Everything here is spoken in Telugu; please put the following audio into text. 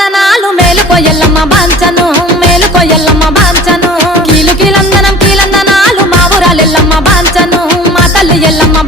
వందనాలు మేలుకో ఎల్లమ్మ బాంచను మేలుకో ఎల్లమ్మ బాంచను కీలు కీలందనం కీలందనాలు మా ఊరాలెల్లమ్మ బాంచను మా తల్లి ఎల్లమ్మ